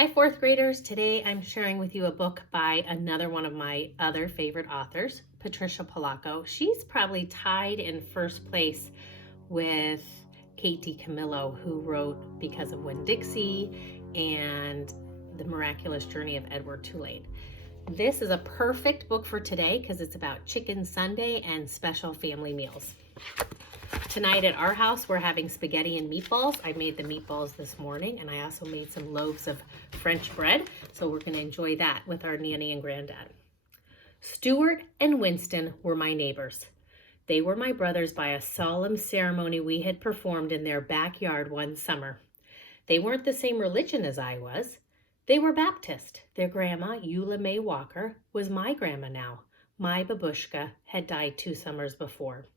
Hi, fourth graders. Today I'm sharing with you a book by another one of my other favorite authors, Patricia Polacco. She's probably tied in first place with Katie Camillo, who wrote Because of Winn-Dixie and The Miraculous Journey of Edward Tulane. This is a perfect book for today because it's about Chicken Sunday and special family meals. Tonight at our house, we're having spaghetti and meatballs. I made the meatballs this morning, and I also made some loaves of French bread, so we're going to enjoy that with our nanny and granddad. Stuart and Winston were my neighbors. They were my brothers by a solemn ceremony we had performed in their backyard one summer. They weren't the same religion as I was. They were Baptist. Their grandma, Eula May Walker, was my grandma now. My babushka had died 2 summers before.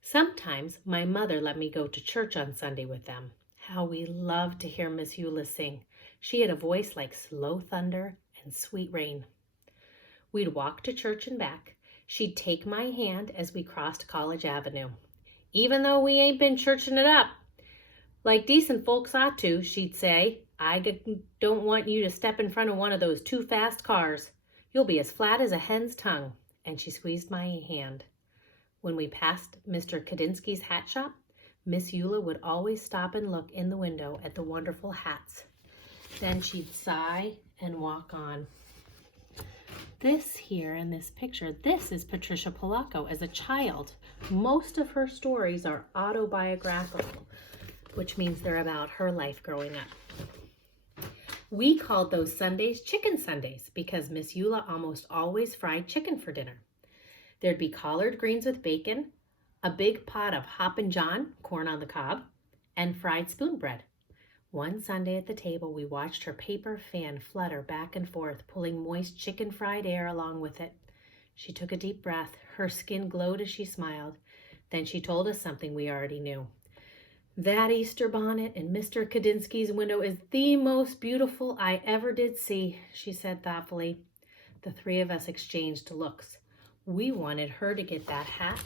Sometimes my mother let me go to church on Sunday with them. How we loved to hear Miss Eula sing. She had a voice like slow thunder and sweet rain. We'd walk to church and back. She'd take my hand as we crossed College Avenue. Even though we ain't been churching it up like decent folks ought to, she'd say, I don't want you to step in front of one of those too fast cars. You'll be as flat as a hen's tongue. And she squeezed my hand. When we passed Mr. Kadinsky's hat shop, Miss Eula would always stop and look in the window at the wonderful hats. Then she'd sigh and walk on. This here in this picture, this is Patricia Polacco as a child. Most of her stories are autobiographical, which means they're about her life growing up. We called those Sundays Chicken Sundays because Miss Eula almost always fried chicken for dinner. There'd be collard greens with bacon, a big pot of Hoppin' John, corn on the cob, and fried spoon bread. One Sunday at the table, we watched her paper fan flutter back and forth, pulling moist chicken fried air along with it. She took a deep breath. Her skin glowed as she smiled. Then she told us something we already knew. That Easter bonnet in Mr. Kadinsky's window is the most beautiful I ever did see, she said thoughtfully. The 3 of us exchanged looks. We wanted her to get that hat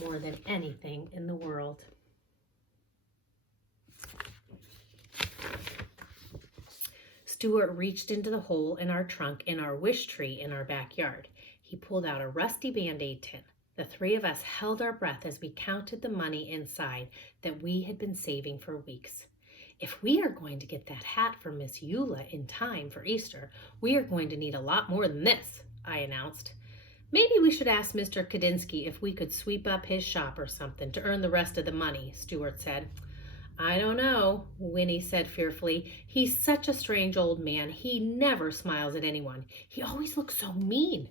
more than anything in the world. Stuart reached into the hole in our trunk in our wish tree in our backyard. He pulled out a rusty Band-Aid tin. The 3 of us held our breath as we counted the money inside that we had been saving for weeks. If we are going to get that hat for Miss Eula in time for Easter, we are going to need a lot more than this, I announced. Maybe we should ask Mr. Kadinsky if we could sweep up his shop or something to earn the rest of the money, Stuart said. I don't know, Winnie said fearfully. He's such a strange old man. He never smiles at anyone. He always looks so mean.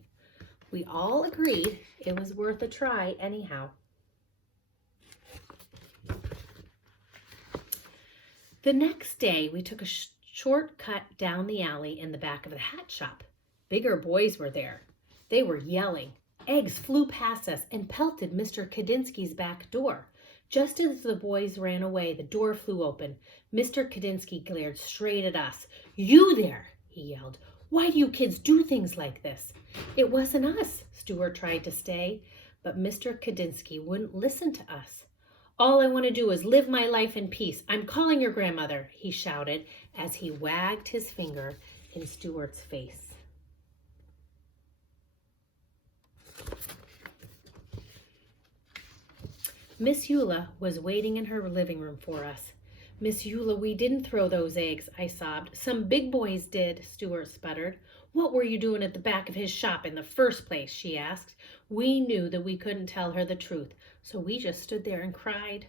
We all agreed it was worth a try anyhow. The next day, we took a short cut down the alley in the back of the hat shop. Bigger boys were there. They were yelling. Eggs flew past us and pelted Mr. Kadinsky's back door. Just as the boys ran away, the door flew open. Mr. Kadinsky glared straight at us. You there, he yelled. Why do you kids do things like this? It wasn't us, Stuart tried to stay, but Mr. Kadinsky wouldn't listen to us. All I want to do is live my life in peace. I'm calling your grandmother, he shouted as he wagged his finger in Stuart's face. Miss Eula was waiting in her living room for us. Miss Eula, we didn't throw those eggs, I sobbed. Some big boys did, Stuart sputtered. What were you doing at the back of his shop in the first place, she asked. We knew that we couldn't tell her the truth, so we just stood there and cried.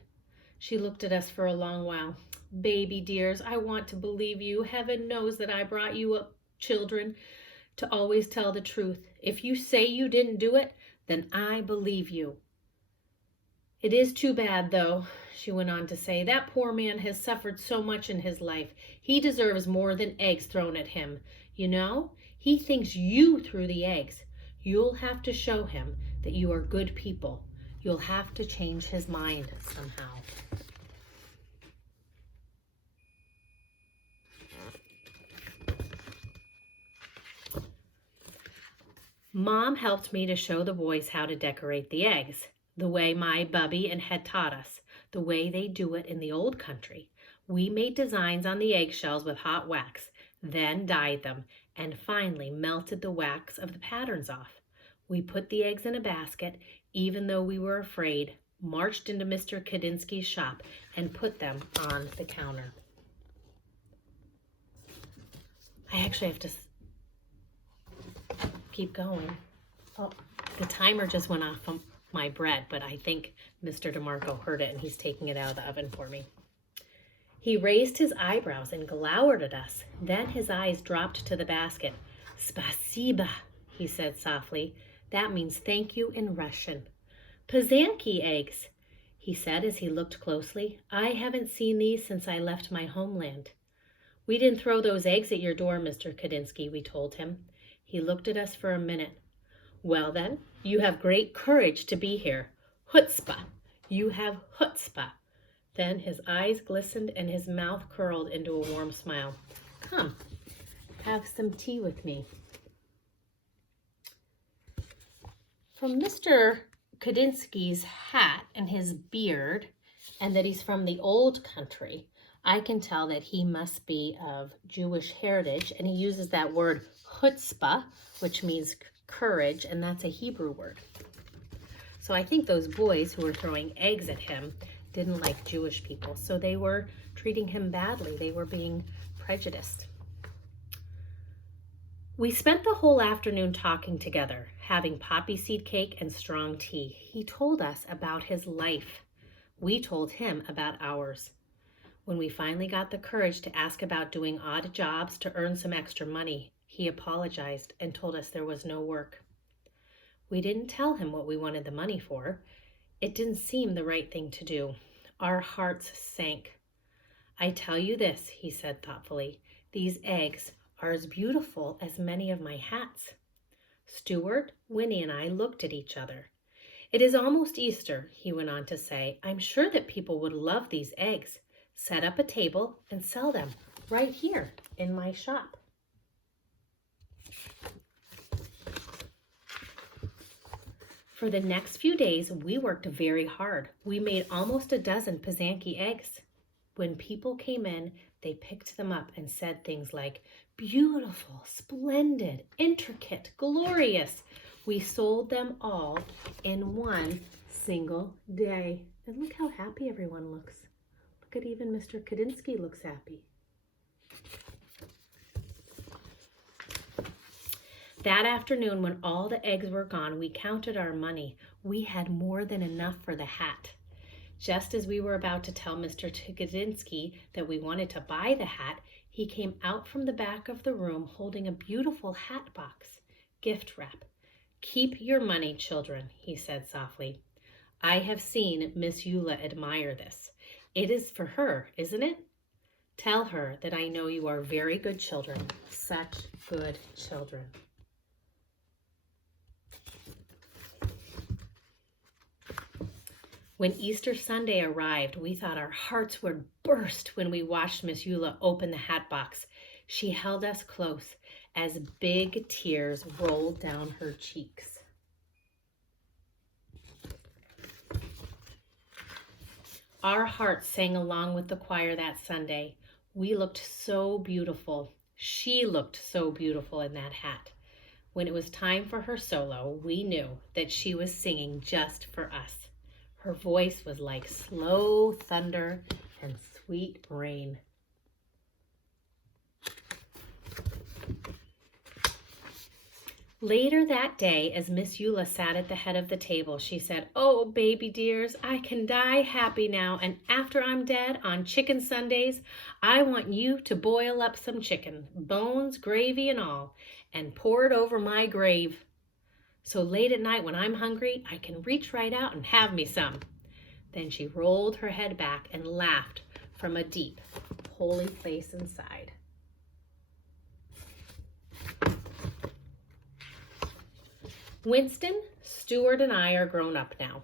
She looked at us for a long while. Baby dears, I want to believe you. Heaven knows that I brought you up, children, to always tell the truth. If you say you didn't do it, then I believe you. It is too bad, though, she went on to say. That poor man has suffered so much in his life. He deserves more than eggs thrown at him. You know, he thinks you threw the eggs. You'll have to show him that you are good people. You'll have to change his mind somehow. Mom helped me to show the boys how to decorate the eggs. The way my bubby and had taught us, the way they do it in the old country. We made designs on the eggshells with hot wax. then dyed them, and finally melted the wax of the patterns off. We put the eggs in a basket, even though we were afraid, marched into Mr. Kadinsky's shop, and put them on the counter. I actually have to keep going. Oh, the timer just went off on my bread, but I think Mr. DeMarco heard it and he's taking it out of the oven for me. He raised his eyebrows and glowered at us. Then his eyes dropped to the basket. Spasiba, he said softly. That means thank you in Russian. Pazanki eggs, he said as he looked closely. I haven't seen these since I left my homeland. We didn't throw those eggs at your door, Mr. Kadinsky, we told him. He looked at us for a minute. Well then, you have great courage to be here. Chutzpah. You have chutzpah. Then his eyes glistened and his mouth curled into a warm smile. Come, have some tea with me. From Mr. Kadinsky's hat and his beard, and that he's from the old country, I can tell that he must be of Jewish heritage, and he uses that word chutzpah, which means courage, and that's a Hebrew word. So I think those boys who were throwing eggs at him didn't like Jewish people, so they were treating him badly. They were being prejudiced. We spent the whole afternoon talking together, having poppy seed cake and strong tea. He told us about his life. We told him about ours. When we finally got the courage to ask about doing odd jobs to earn some extra money, he apologized and told us there was no work. We didn't tell him what we wanted the money for. It didn't seem the right thing to do. Our hearts sank. I tell you this, he said thoughtfully, these eggs are as beautiful as many of my hats. Stuart, Winnie, and I looked at each other. It is almost Easter, he went on to say. I'm sure that people would love these eggs. Set up a table and sell them right here in my shop. For the next few days, we worked very hard. We made almost a dozen Pazanki eggs. When people came in, they picked them up and said things like, beautiful, splendid, intricate, glorious. We sold them all in one single day. And look how happy everyone looks. Look at even Mr. Kadinsky looks happy. That afternoon, when all the eggs were gone, we counted our money. We had more than enough for the hat. Just as we were about to tell Mr. Kadinsky that we wanted to buy the hat, he came out from the back of the room holding a beautiful hat box, gift wrap. Keep your money, children, he said softly. I have seen Miss Eula admire this. It is for her, isn't it? Tell her that I know you are very good children, such good children. When Easter Sunday arrived, we thought our hearts would burst when we watched Miss Eula open the hat box. She held us close as big tears rolled down her cheeks. Our hearts sang along with the choir that Sunday. We looked so beautiful. She looked so beautiful in that hat. When it was time for her solo, we knew that she was singing just for us. Her voice was like slow thunder and sweet rain. Later that day, as Miss Eula sat at the head of the table, she said, "Oh, baby dears, I can die happy now, and after I'm dead, on chicken Sundays, I want you to boil up some chicken, bones, gravy, and all, and pour it over my grave. So late at night when I'm hungry, I can reach right out and have me some." Then she rolled her head back and laughed from a deep, holy place inside. Winston, Stuart, and I are grown up now.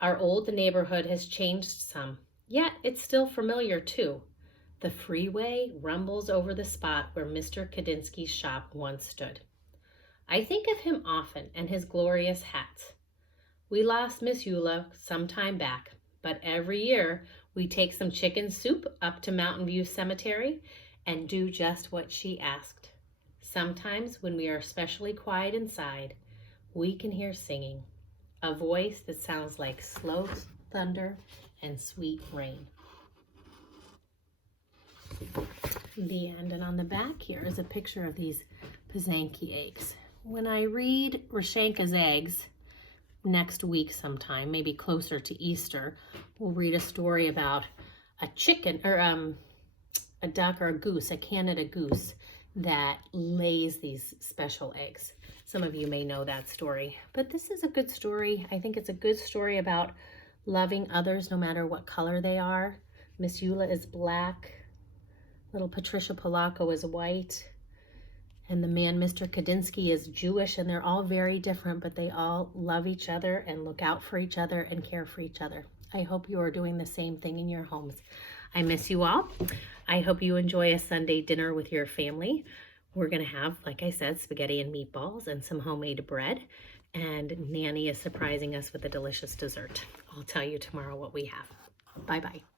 Our old neighborhood has changed some, yet it's still familiar too. The freeway rumbles over the spot where Mr. Kadinsky's shop once stood. I think of him often and his glorious hats. We lost Miss Eula some time back, but every year we take some chicken soup up to Mountain View Cemetery and do just what she asked. Sometimes when we are especially quiet inside, we can hear singing, a voice that sounds like slow thunder and sweet rain. The end. And on the back here is a picture of these Pysanky eggs. When I read Rashenka's eggs next week sometime, maybe closer to Easter, we'll read a story about a chicken or a duck or a goose, a Canada goose that lays these special eggs. Some of you may know that story, but this is a good story. I think it's a good story about loving others no matter what color they are. Miss Eula is black. Little Patricia Polacco is white. And the man, Mr. Kadinsky, is Jewish, and they're all very different, but they all love each other and look out for each other and care for each other. I hope you are doing the same thing in your homes. I miss you all. I hope you enjoy a Sunday dinner with your family. We're going to have, like I said, spaghetti and meatballs and some homemade bread. And Nanny is surprising us with a delicious dessert. I'll tell you tomorrow what we have. Bye-bye.